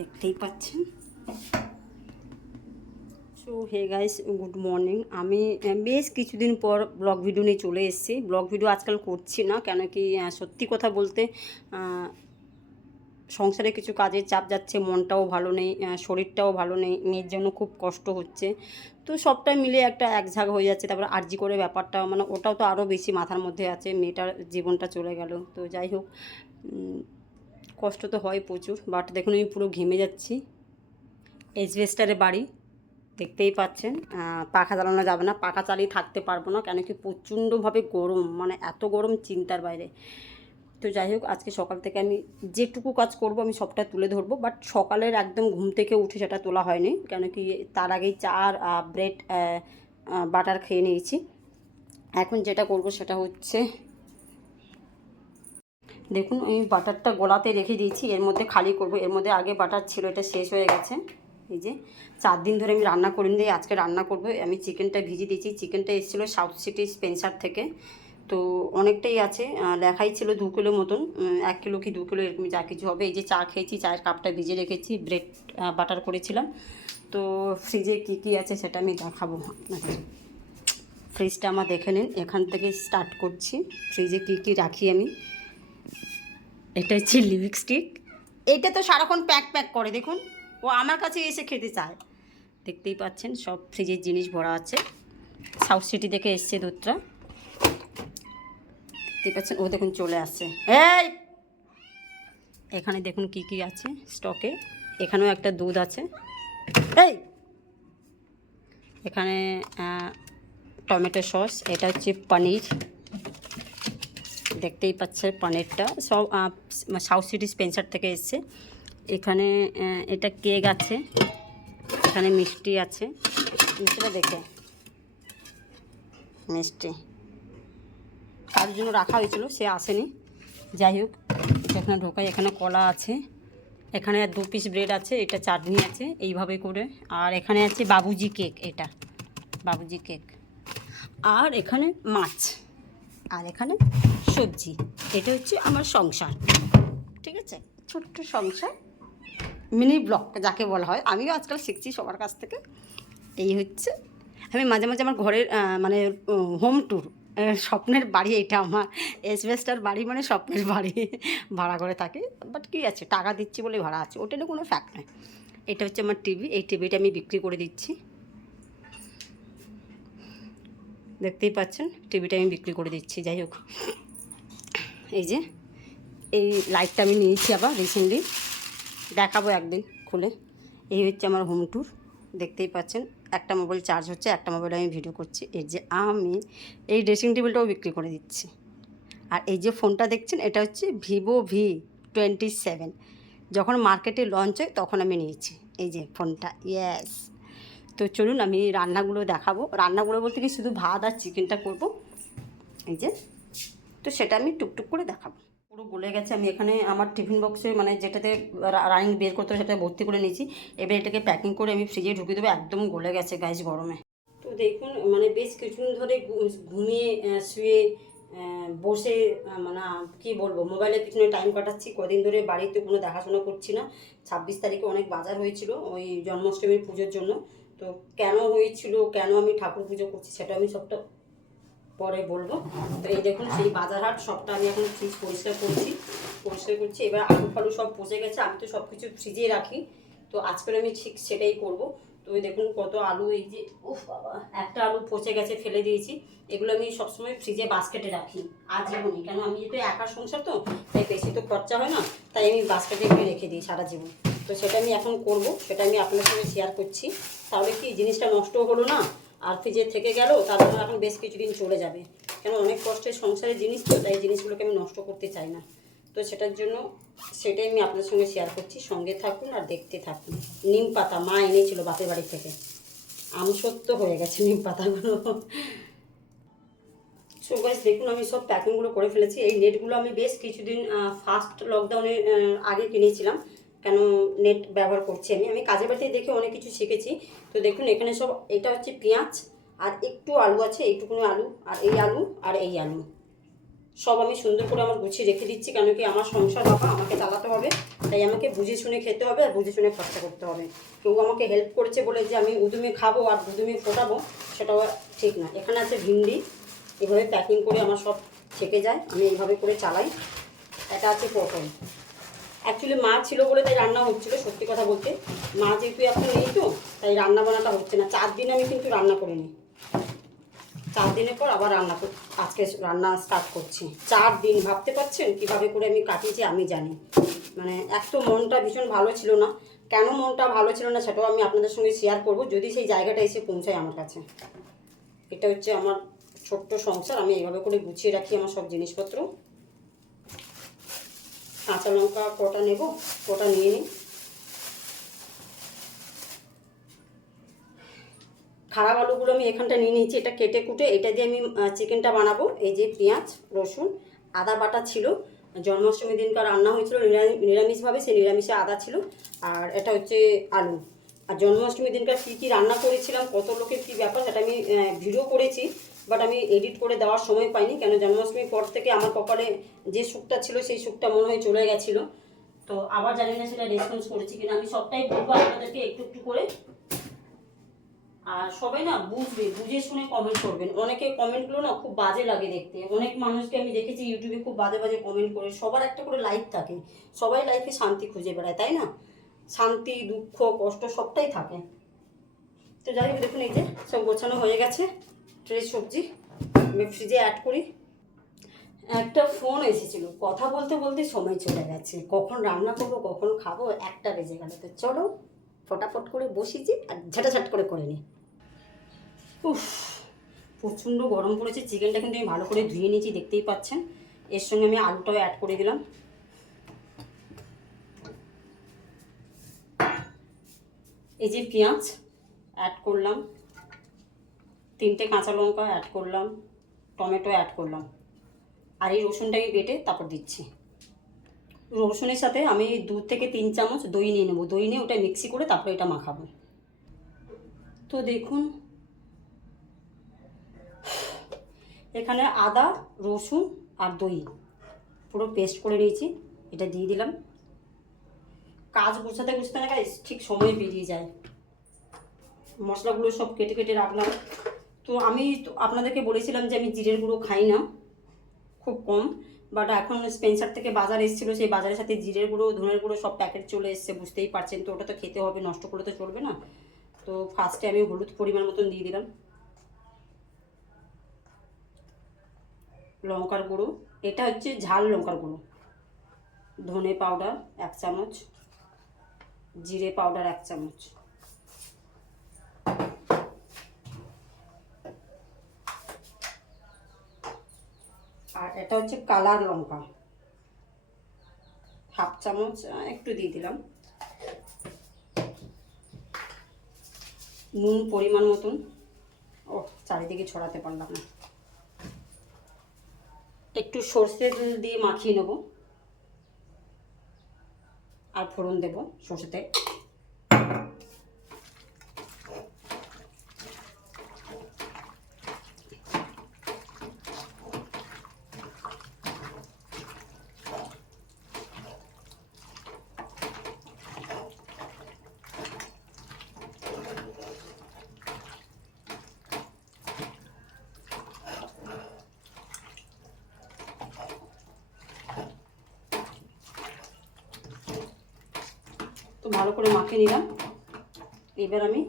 দেখতেই পাচ্ছেন। So hey guys good morning আমি বেশ কিছুদিন পর ব্লগ ভিডিও নিয়ে চলে এসেছি। ব্লগ ভিডিও আজকাল করছি না কেন কি সত্যি কথা বলতে সংসারে কিছু কাজের চাপ যাচ্ছে, মনটাও ভালো নেই শরীরটাও ভালো নেই, মেয়ের জন্য খুব কষ্ট হচ্ছে। তো সবটাই মিলে একটা একঝাগ হয়ে যাচ্ছে, তারপর আর্জি করে ব্যাপারটা মানে ওটাও তো আরও বেশি মাথার মধ্যে আছে, মেয়েটার জীবনটা চলে গেল। তো যাই হোক কষ্ট তো হয় প্রচুর বাট দেখুন আমি পুরো ঘেমে যাচ্ছি। এসভেস্টারে বাড়ি, দেখতেই পাচ্ছেন। পাখা চালানো যাবে না, পাখা চালিয়ে থাকতে পারব না, কেন কি প্রচণ্ডভাবে গরম মানে এত গরম চিন্তার বাইরে। তো যাই হোক, আজকে সকাল থেকে আমি যেটুকু কাজ করব, আমি সবটা তুলে ধরবো বাট সকালের একদম ঘুম থেকে উঠে সেটা তোলা হয়নি, কেন কি তার আগেই চা আর ব্রেড বাটার খেয়ে নিয়েছি। এখন যেটা করব সেটা হচ্ছে দেখুন আমি বাটারটা গোলাতে রেখে দিয়েছি। এর মধ্যে খালি করব। এর মধ্যে আগে বাটার ছিল, এটা শেষ হয়ে গেছে। এই যে, চার দিন ধরে আমি রান্না করিনি দিয়ে আজকে রান্না করব। আমি চিকেনটা ভিজিয়ে দিয়েছি। চিকেনটা এসেছিল সাউথ সিটি স্পেন্সার থেকে। তো অনেকটাই আছে। লেখাই ছিল দু কিলো মতন। এক কিলো কি দু কিলো, এরকম যা কিছু হবে। এই যে চা খেয়েছি, চায়ের কাপটা ভিজে রেখেছি, ব্রেড বাটার করেছিলাম। তো ফ্রিজে কী কী আছে সেটা আমি দেখাবো আপনাকে ফ্রিজটা আমার দেখে নিন। এখান থেকে স্টার্ট করছি। ফ্রিজে কী কী রাখি আমি? এটা হচ্ছে লিপস্টিক এটা তো সারাক্ষণ প্যাক প্যাক করে, দেখুন। ও আমার কাছে এসে খেতে চায়। দেখতেই পাচ্ছেন, সব ফ্রিজের জিনিস ভরা আছে। সাউথ সিটি থেকে এসছে দুধটা। দেখতেই পাচ্ছেন, ও দেখুন চলে আসছে। এই! এখানে দেখুন কি কি আছে স্টকে এখানেও একটা দুধ আছে। এই! এখানে টমেটো সস, এটা হচ্ছে পনির। দেখতেই পাচ্ছে পনিরটা। সব সাউথ সিটি স্পেন্সার থেকে এসছে। এখানে এটা কেক আছে। এখানে মিষ্টি আছে। মিষ্টিটা দেখে। মিষ্টি। কার জন্য রাখা হয়েছিল, সে আসেনি। যাই হোক, এখানে ঢোকাই। এখানে কলা আছে। এখানে দু পিস ব্রেড আছে, এটা চাটনি আছে, এইভাবে করে। আর এখানে আছে বাবুজি কেক, এটা। বাবুজি কেক। আর এখানে মাছ। আর এখানে সবজি, এটা হচ্ছে আমার সংসার, ঠিক আছে? ছোট্ট সংসার মিনি ব্লক যাকে বলা হয়। আমিও আজকাল শিখছি সবার কাছ থেকে। এই হচ্ছে, আমি মাঝে মাঝে আমার ঘরের মানে হোম ট্যুর স্বপ্নের বাড়ি এটা আমার এসবেস্টার বাড়ি মানে স্বপ্নের বাড়ি, ভাড়া করে থাকি। বাট কী আছে, টাকা দিচ্ছি বলে ভাড়া আছে, ওটা কোনো ফ্যাক্ট নয় এটা হচ্ছে আমার টিভি এই টিভিটা আমি বিক্রি করে দিচ্ছি। দেখতেই পাচ্ছেন টিভিটা আমি বিক্রি করে দিচ্ছি, যাই হোক। এই যে, এই লাইটটা আমি নিয়েছি আবার রিসেন্টলি দেখাবো একদিন খুলে। এই হচ্ছে আমার হোম ট্যুর দেখতেই পাচ্ছেন। একটা মোবাইল চার্জ হচ্ছে, একটা মোবাইলে আমি ভিডিও করছি। এই যে আমি এই ড্রেসিং টেবিলটাও বিক্রি করে দিচ্ছি। আর এই যে ফোনটা দেখছেন, এটা হচ্ছে ভিভো ভি টোয়েন্টি সেভেন যখন মার্কেটে লঞ্চ হয়, তখন আমি নিয়েছি এই যে ফোনটা ইয়েস তো চলুন আমি রান্নাগুলো দেখাবো। রান্নাগুলো বলতে কি শুধু ভাত আর চিকেনটা করব। এই যে তো সেটা আমি টুকটুক করে দেখাবো। পুরো গলে গেছে আমি এখানে আমার টিফিন বক্সে মানে যেটাতে রানিং বের করতে সেটা ভর্তি করে নিয়েছি। এবার এটাকে প্যাকিং করে আমি ফ্রিজে ঢুকিয়ে দেবো একদম গলে গেছে গাইস গরমে। তো দেখুন মানে বেশ কিছুদিন ধরে ঘুমিয়ে শুয়ে বসে মানে কি বলব মোবাইলের পিছনে টাইম কাটাচ্ছি কদিন ধরে বাড়িতে কোনো দেখাশোনা করছি না। ছাব্বিশ তারিখে অনেক বাজার হয়েছিল ওই জন্মাষ্টমীর পুজোর জন্য। তো কেন হয়েছিল কেন আমি ঠাকুর পুজো করছি সেটা আমি সবটা পরে বলব। তো এই দেখুন, সেই বাজার হাট সবটা আমি এখন ফ্রিজ পরিষ্কার করছি পরিষ্কার করছি। এবার আলু ফালু সব পচে গেছে, আমি তো সব কিছু ফ্রিজে রাখি। তো আজকের আমি ঠিক সেটাই করব। তো দেখুন কত আলু, এই যে, উফ বাবা, একটা আলু পচে গেছে, ফেলে দিয়েছি। এগুলো আমি সবসময় ফ্রিজে বাস্কেটে রাখি আর আজীবনই কেন, আমি যেহেতু একা সংসার তো, তাই বেশি তো খরচা হয় না, তাই আমি বাস্কেটে করে রেখে দিই সারা জীবন। তো সেটা আমি এখন করব, সেটা আমি আপনার সঙ্গে শেয়ার করছি। তাহলে কি, জিনিসটা নষ্ট হলো না? আর ফ্রিজে থেকে গেল তারপর এখন বেশ কিছুদিন চলে যাবে। কেন অনেক কষ্টের সংসারের জিনিস তো, তাই জিনিসগুলোকে আমি নষ্ট করতে চাই না। তো সেটার জন্য সেটাই আমি আপনার সঙ্গে শেয়ার করছি। সঙ্গে থাকুন আর দেখতে থাকুন। নিম পাতা মা এনেছিল বাপের বাড়ি থেকে। আম সত্য হয়ে গেছে নিম পাতাগুলো। সো গাইস দেখুন, আমি সব প্যাকিংগুলো করে ফেলেছি। এই নেটগুলো আমি বেশ কিছুদিন ফার্স্ট লকডাউনের আগে কিনেছিলাম। কেন নেট ব্যবহার করছি আমি? আমি কাজের বাড়িতে দেখে অনেক কিছু শিখেছি। তো দেখুন, এখানে সব, এটা হচ্ছে পেঁয়াজ আর একটু আলু আছে, এইটুকুনি আলু আর এই আলু আর এই আলু। সব আমি সুন্দর করে আমার গুছিয়ে রেখে দিচ্ছি, কেন কি আমার সংসার বাবা আমাকে চালাতে হবে, তাই আমাকে বুঝে শুনে খেতে হবে আর বুঝে শুনে খরচা করতে হবে। কেউ আমাকে হেল্প করেছে বলে যে আমি উদুমে খাব আর উদুমে ফোটাবো, সেটাও ঠিক না। এখানে আছে ভিন্ডি, এভাবে প্যাকিং করে আমার সব থেকে যায়, আমি এইভাবে করে চালাই। এটা আছে পটল। অ্যাকচুয়ালি মা ছিল বলে তাই রান্না হচ্ছিল, সত্যি কথা বলতে। মা যেহেতু এখন নেই তো, তাই রান্না বান্নাটা হচ্ছে না। চার দিন আমি কিন্তু রান্না করিনি। চার দিনের পর আবার রান্না আজকে রান্না স্টার্ট করছি। চার দিন, ভাবতে পারছেন কীভাবে করে আমি কাটিয়েছি আমি জানি। মানে এক তো মনটা ভীষণ ভালো ছিল না। কেন মনটা ভালো ছিল না সেটাও আমি আপনাদের সঙ্গে শেয়ার করব, যদি সেই জায়গাটা এসে পৌঁছায় আমার কাছে। এটা হচ্ছে আমার ছোট্ট সংসার, আমি এইভাবে করে গুছিয়ে রাখি আমার সব জিনিসপত্র। কাঁচা লঙ্কা কটা নেব? কটা নিয়ে নিই। খারাপ আলুগুলো আমি এখানটা নিয়ে নিয়েছি, এটা কেটে কুটে, এটা দিয়ে আমি চিকেনটা বানাবো। এই যে পেঁয়াজ, রসুন, আদা বাটা ছিল। জন্মাষ্টমীর দিনকার রান্না হয়েছিল, নিরামি- নিরামিষভাবে সেই নিরামিষে আদা ছিল। আর এটা হচ্ছে আলু। আর জন্মাষ্টমীর দিনকার কী কী রান্না করেছিলাম, কত লোকের কী ব্যাপার, সেটা আমি ভিডিও করেছি। বাট আমি এডিট করে দেওয়ার সময় পাইনি, কেন জন্মাষ্টমীর পর থেকে আমার কপালে যে সুখটা ছিল, সেই সুখটা মনে হয় চলে গেছিল। তো আবার জানি না সেটা রেসপন্স করেছি কিনা, আমি সবটাই বলব আপনাদেরকে একটু একটু করে। আর সবাই না বুঝবে, বুঝে শুনে কমেন্ট করবেন। অনেকে কমেন্টগুলো না খুব বাজে লাগে দেখতে। অনেক মানুষকে আমি দেখেছি ইউটিউবে খুব বাজে বাজে কমেন্ট করে। সবার একটা করে লাইফ থাকে। সবাই লাইফে শান্তি খুঁজে বেড়ায়, তাই না? শান্তি, দুঃখ, কষ্ট সবটাই থাকে। তো যাই হোক, দেখুন এই যে, সব গোছানো হয়ে গেছে। ফ্রেশ সবজি আমি ফ্রিজে অ্যাড করি। একটা ফোন এসেছিল, কথা বলতে বলতে সময় চলে গেছে। কখন রান্না করব, কখন খাব, একটা বেজে গেল। তো চলো, ফটাফট করে বসিয়েছি আর ঝাঁটাঝাট করে করে নিই। উফ, প্রচণ্ড গরম পড়েছে। চিকেনটা কিন্তু আমি ভালো করে ধুয়ে নিয়েছি, দেখতেই পাচ্ছেন। এর সঙ্গে আমি আলুটাও অ্যাড করে দিলাম। এই যে পেঁয়াজ অ্যাড করলাম। তিনটে কাঁচা লঙ্কা অ্যাড করলাম, টমেটো অ্যাড করলাম। আর এই রসুনটা আমি বেটে তারপর দিচ্ছি। রসুনের সাথে আমি দু থেকে তিন চামচ দই নিয়ে নেব। দই নিয়ে ওটা মিক্সি করে তারপরে এটা মাখাবো। তো দেখুন, এখানে আদা, রসুন আর দই পুরো পেস্ট করে নিয়েছি। এটা দিয়ে দিলাম। কাজ গুছাতে গুছাতে না ঠিক সময় বেরিয়ে যায়। মশলাগুলো সব কেটে কেটে রাখলাম। তো আমি আপনাদেরকে বলেছিলাম যে আমি জিরের গুঁড়ো খাই না, খুব কম। বাট এখন স্পেন্সার থেকে বাজার এসেছিল, সেই বাজারের সাথে জিরের গুঁড়ো, ধনের গুঁড়ো সব প্যাকেট চলে এসছে, বুঝতেই পারছেন তো, ওটা তো খেতে হবে, নষ্ট করে তো চলবে না। তো ফার্স্টে আমি হলুদ পরিমাণ মতন দিয়ে দিলাম। লঙ্কার গুঁড়ো, এটা হচ্ছে ঝাল লঙ্কার গুঁড়ো। ধনে পাউডার এক চামচ, জিরে পাউডার এক চামচ আর এটা হচ্ছে কালার লঙ্কা। হাফ চামচ একটু দিয়ে দিলাম। নুন পরিমাণ মতন। ও চারিদিকে ছড়াতে পারলাম না। একটু সর্ষে দিয়ে মাখিয়ে নেব। আর ফোড়ন দেব সর্ষেতে তো ভালো করে মাখিয়ে নিলাম। এবার আমি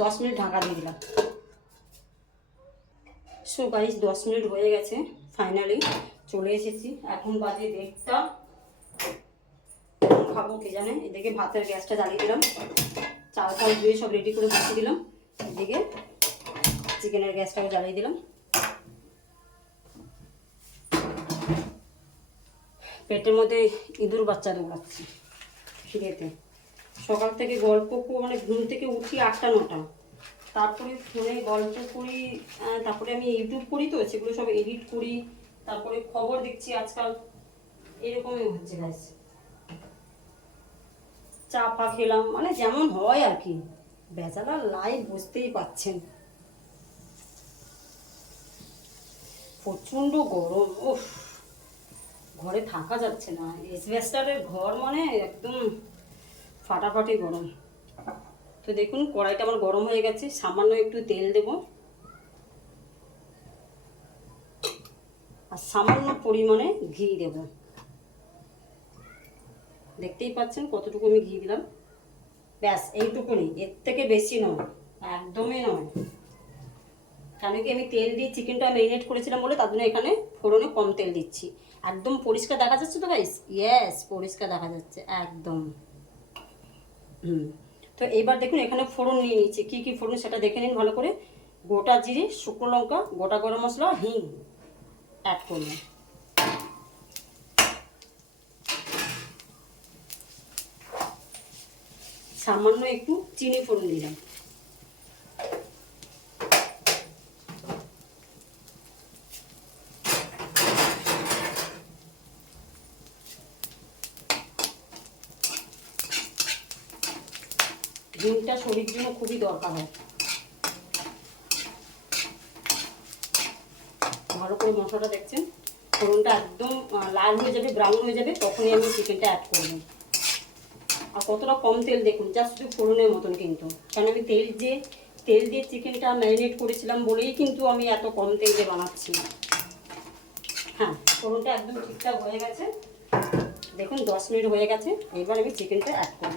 দশ মিনিট ঢাকা দিয়ে দিলাম। সো গাইস দশ মিনিট হয়ে গেছে ফাইনালি চলে এসেছি। এখন বাজে এখন খাব কে জানে? এদিকে ভাতের গ্যাসটা জ্বালিয়ে দিলাম। চাল চাল ধুয়ে সব রেডি করে বসিয়ে দিলাম। এদিকে চিকেনের গ্যাসটাও জ্বালিয়ে দিলাম। পেটের মধ্যে ইঁদুর বাচ্চা দৌড়াচ্ছে খিদেতে। সকাল থেকে গল্প মানে ঘুম থেকে উঠি আটটা, নটা। তারপরে ফোনে গল্প করি তারপরে আমি ইউটিউব করি তো, সেগুলো সব এডিট করি, তারপরে খবর দেখছি আজকাল। এরকমই হচ্ছে গাছ চা ফা খেলাম মানে যেমন হয় আর কি। বেচারা লাইভ বুঝতেই পাচ্ছেন প্রচণ্ড গরম, উফ। ঘরে থাকা যাচ্ছে না। এসবেস্টারের ঘর মানে একদম ফাটাফাটি গরম। তো দেখুন, কড়াইটা আমার গরম হয়ে গেছে, সামান্য একটু তেল দেব। আর সামান্য পরিমাণে ঘি দেব। দেখতেই পাচ্ছেন কতটুকু আমি ঘি দিলাম? ব্যাস, এইটুকুনি। এর থেকে বেশি নয়, একদমই নয়। কেন কি আমি তেল দিয়ে চিকেনটা ম্যারিনেট করেছিলাম বলে, তার জন্য এখানে ফোড়নে কম তেল দিচ্ছি। একদম পরিষ্কার দেখা যাচ্ছে তো গাইস ইয়েস পরিষ্কার দেখা যাচ্ছে, একদম। হুম। তো এইবার দেখুন, এখানে ফোড়ন নিয়ে নিচ্ছি কী কী ফোড়ন সেটা দেখে নিন ভালো করে। গোটা জিরে, শুকনো লঙ্কা, গোটা গরম মশলা, হিং অ্যাড করলাম সামান্য একটু চিনি ফোড়ন দিলাম। ডিমটা শরীর জন্য খুবই দরকার হয়। ভালো করে মশলাটা দেখছেন? ফোড়নটা একদম লাল হয়ে যাবে ব্রাউন হয়ে যাবে, তখনই আমি চিকেনটা অ্যাড করব আর কতটা কম তেল দেখুন জাস্ট শুধু ফোড়নের মতন কিন্তু। কারণ আমি তেল দিয়ে তেল দিয়ে চিকেনটা ম্যারিনেট করেছিলাম বলেই কিন্তু আমি এত কম তেল দিয়ে বানাচ্ছি। হ্যাঁ ফোড়নটা একদম ঠিকঠাক হয়ে গেছে। দেখুন, দশ মিনিট হয়ে গেছে, এবার আমি চিকেনটা অ্যাড করব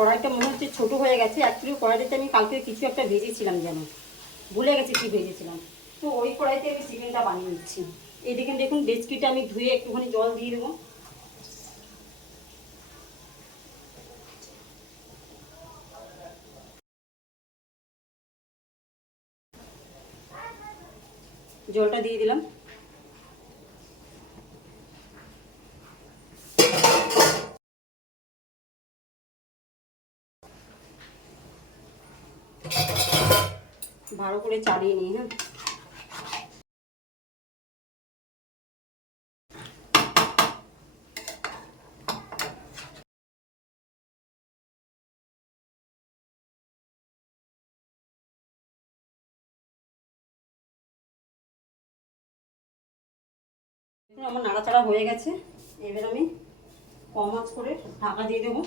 কড়াইটা মনে হচ্ছে ছোটো হয়ে গেছে অ্যাকচুয়ালি কড়াইটাতে আমি কালকে কিছু একটা ভেজেছিলাম যেন। ভুলে গেছি কি ভেজেছিলাম। তো ওই কড়াইতে আমি চিকেনটা বানিয়ে নিচ্ছি। এইদিকে দেখুন ডেচকিটা আমি ধুয়ে একটুখানি জল দিয়ে দেবো। জলটা দিয়ে দিলাম। ভালো করে চালিয়ে নিই হ্যাঁ। আমার নাড়াচাড়া হয়ে গেছে। এবার আমি কম আঁচ করে ঢাকা দিয়ে দেবো।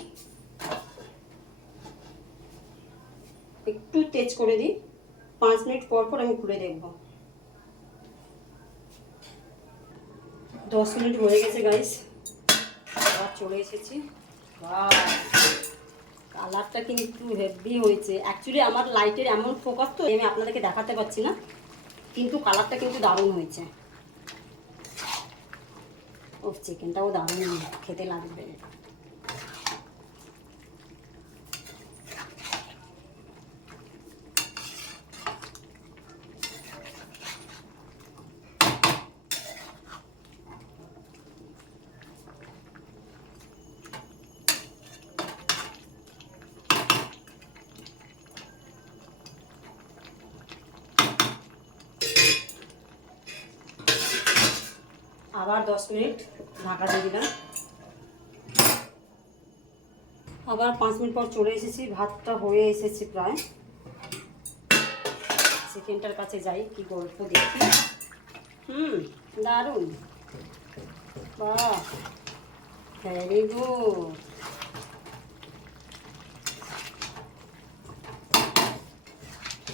একটু তেজ করে দিই। পাঁচ মিনিট পর পর আমি খুলে দেখব। দশ মিনিট হয়ে গেছে গাইস আবার চলে এসেছি। কালারটা কিন্তু হেভি হয়েছে। অ্যাকচুয়ালি আমার লাইটের এমন ফোকাস তো, আমি আপনাদেরকে দেখাতে পাচ্ছি না। কিন্তু কালারটা কিন্তু দারুণ হয়েছে। ও চিকেনটাও দারুণ খেতে লাগবে। আবার দশ মিনিট ঢাকা দিয়ে দিলাম। আবার পাঁচ মিনিট পর চলে এসেছি, ভাতটা হয়ে এসেছি প্রায়। চিকেনটার কাছে যাই, কি গল্প দেখি। হুম, দারুণ। বাহ ভেরি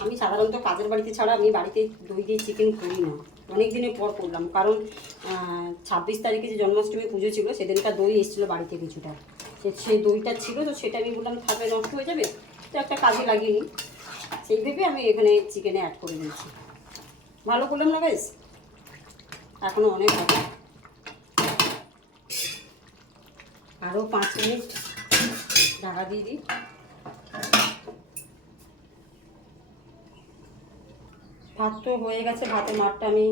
আমি সাধারণত কাজের বাড়িতে ছাড়া আমি বাড়িতে দই দিয়ে চিকেন করি না। অনেক দিনের পর করলাম। কারণ ছাব্বিশ তারিখে যে জন্মাষ্টমী পুজো ছিল সেদিনটা দই এসেছিল বাড়িতে কিছুটা। সেই দইটা ছিল, তো সেটা আমি বললাম, থাকলে নষ্ট হয়ে যাবে? তো একটা কাজে লাগিয়ে নিই সেই ভেবে আমি এখানে চিকেনে অ্যাড করে দিয়েছি। ভালো করলাম না বেশ? এখনও অনেক হবে আরও পাঁচ মিনিট ঢাকা দিয়ে দিই। ভাত তো হয়ে গেছে, ভাতের মাঠটা আমি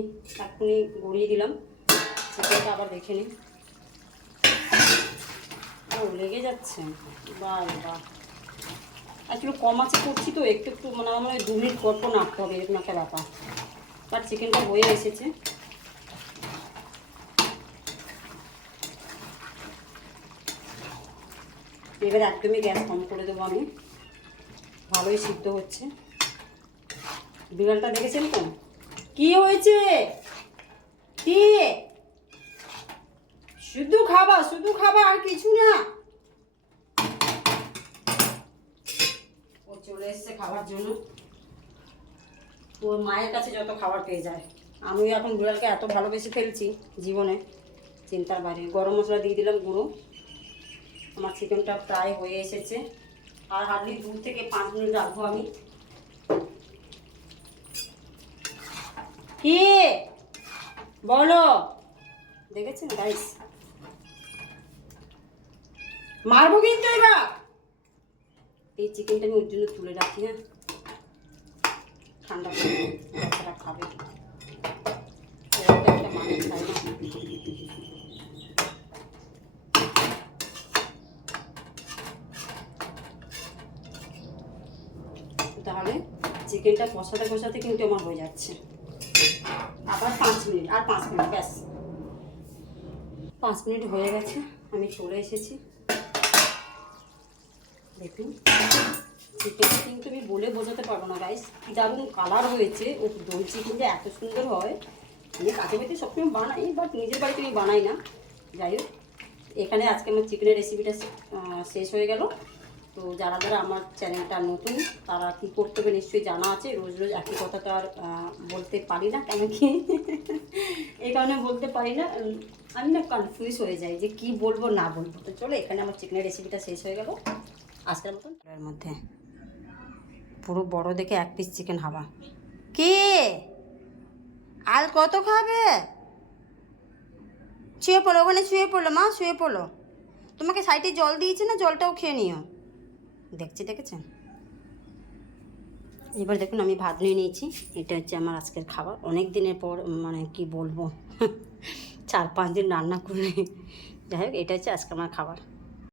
এক্ষুনি গড়িয়ে দিলাম। চিকেনটা আবার দেখে নিই। ও, লেগে যাচ্ছে। বাহ বাহ। আসলে কম আছে করছি তো, একটু একটু মানে আমার দু মিনিট পর পর নাড়তে হবে, এরকম একটা ব্যাপার। বাট চিকেনটা হয়ে এসেছে। এবার একদমই গ্যাস কম করে দেবো আমি। ভালোই সিদ্ধ হচ্ছে। বিড়ালটা দেখেছেন তো? কি হয়েছে? কি? শুধু খাবা শুধু খাবা, আর কিছু না। ও চলে এসছে খাবার জন্য। ওর মায়ের কাছে যত খাবার পেয়ে যায়। আমি এখন বিড়ালকে এত ভালোবেসে ফেলছি জীবনে, চিন্তার বাইরে। গরম মশলা দিয়ে দিলাম গুঁড়ো। আমার চিকেনটা প্রায় হয়ে এসেছে। আর হার্ডলি দু থেকে পাঁচ মিনিট রাখব আমি। কি বলো। দেখেছেন গাইস মারবো কিন্তু এবার। এই চিকেনটা আমি ওর জন্য তুলে রাখি হ্যাঁ? ঠান্ডা করে বাচ্চারা খাবে। একটা তাহলে চিকেনটা কষাতে কষাতে কিন্তু আমার হয়ে যাচ্ছে। আবার পাঁচ মিনিট, আর পাঁচ মিনিট, ব্যাস। পাঁচ মিনিট হয়ে গেছে, আমি চলে এসেছি। দেখুন চিকেনটা কিন্তু আমি বলে বোঝাতে পারব না গাইস কি দারুণ কালার হয়েছে, ও দই চিকেন যে এত সুন্দর হয়। আমি কাছে বাড়িতে সবসময় বানাই বাট নিজের বাড়িতে আমি বানাই না। যাই হোক, এখানে আজকে আমার চিকেনের রেসিপিটা শেষ হয়ে গেল। তো যারা যারা আমার চ্যানেলটা নতুন, তারা কী করতে হবে নিশ্চয়ই জানা আছে। রোজ রোজ একই কথা তো আর বলতে পারি না, কেন কি? এই কারণে বলতে পারি না। আমি না কনফিউজ হয়ে যাই যে কি বলব, না বলব। তো চলো, এখানে আমার চিকেনের রেসিপিটা শেষ হয়ে গেল। আজকের মতন এর মধ্যে। পুরো বড় দেখে এক পিস চিকেন হাবা। কে? আর কত খাবে? শুয়ে পড়ো, ওখানে শুয়ে পড়ল মা, শুয়ে পড়ল তোমাকে সাইডে জল দিয়েছে না, জলটাও খেয়ে নিও। দেখছি দেখেছেন এবার দেখুন, আমি ভাত নিয়ে নিয়েছি। এটা হচ্ছে আমার আজকের খাবার। অনেক দিনের পর মানে কি বলব? চার পাঁচ দিন রান্না করে। যাই হোক, এটা হচ্ছে আজকে আমার খাবার।